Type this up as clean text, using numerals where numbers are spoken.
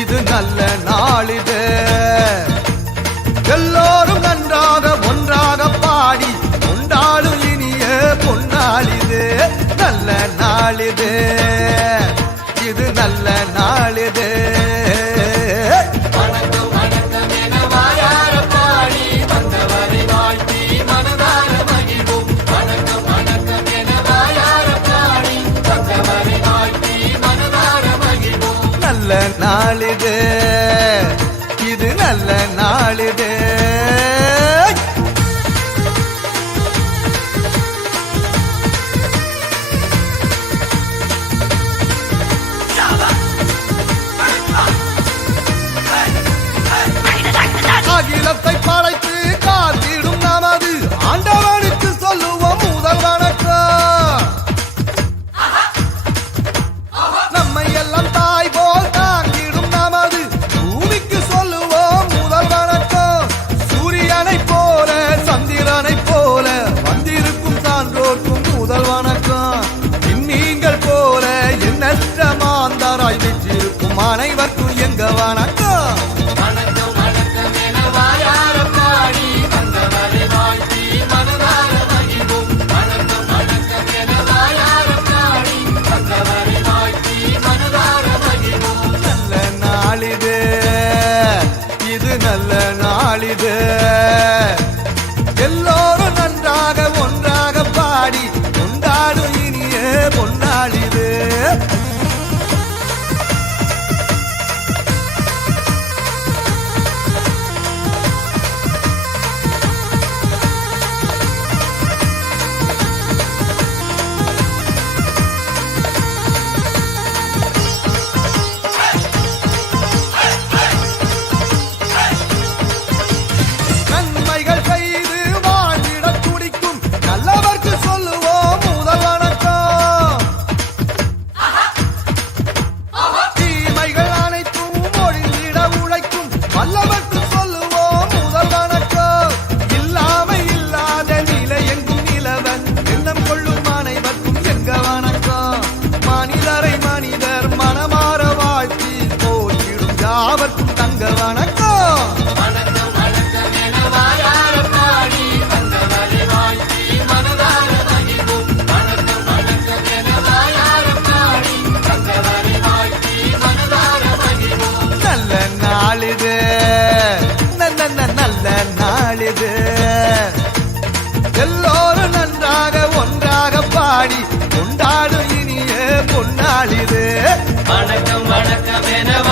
இது நல்ல நாளிது எல்லோரும் நன்றாக ஒன்றாக பாடி கொண்டாடும் இனிய பொன்னாளிது நல்ல நாளிது இது நல்ல நாளிது நல்ல நாளிது இது நல்ல நாளிது அகிலத்தை படைத்து காத்திடும் நமது ஆண்டவனுக்கு சொல்லுவோம் முதல் வணக்கம் நம்மை எல்லாம் தாய் போல் தாங்கிடும் நமது பூமிக்கு சொல்லுவோம் முதல் வணக்கம் சூரியனை போல சந்திரனை போல வந்திருக்கும் சான்றோர்க்கும் முதல் வணக்கம் நீங்கள் போல எண்ணற்ற மாந்தராய் வெற்றிருக்கும் அனைவருக்கும் எங்க வணக்கம் நல்ல நாளிது எல்லோரும் நன்றாக ஒன்றாக பாடி கொண்டாடும் இனிய பொன்னாளிது நல்ல நாளிது எல்லோரும் நன்றாக ஒன்றாக பாடி கொண்டாடும் இனிய பொன்னாளிது வணக்கம் வணக்கம் என